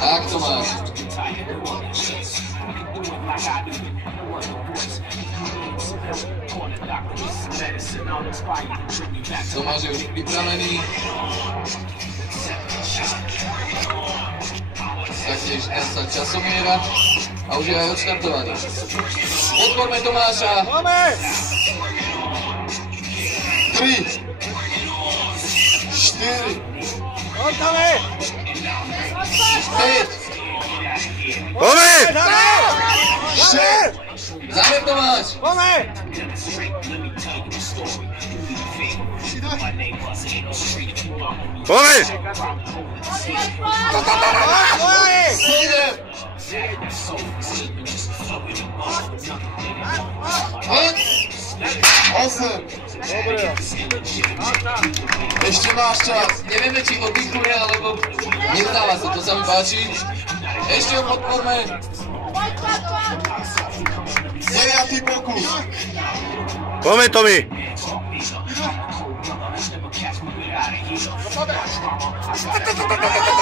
Tak to máš. Tomáš je už pripravený. Taktiež sa časomiera a už je aj odštartovaný. Podporme Tomáša. 3, 4, 5, 6, záver Tomáš. Poďme! 8. Ešte máš čas. Nevieme, či oddychuje, alebo nevzdáva sa, to sa mi páči. Ešte ho podporme. 9. pokus. Poďme, Tomi! Poďme!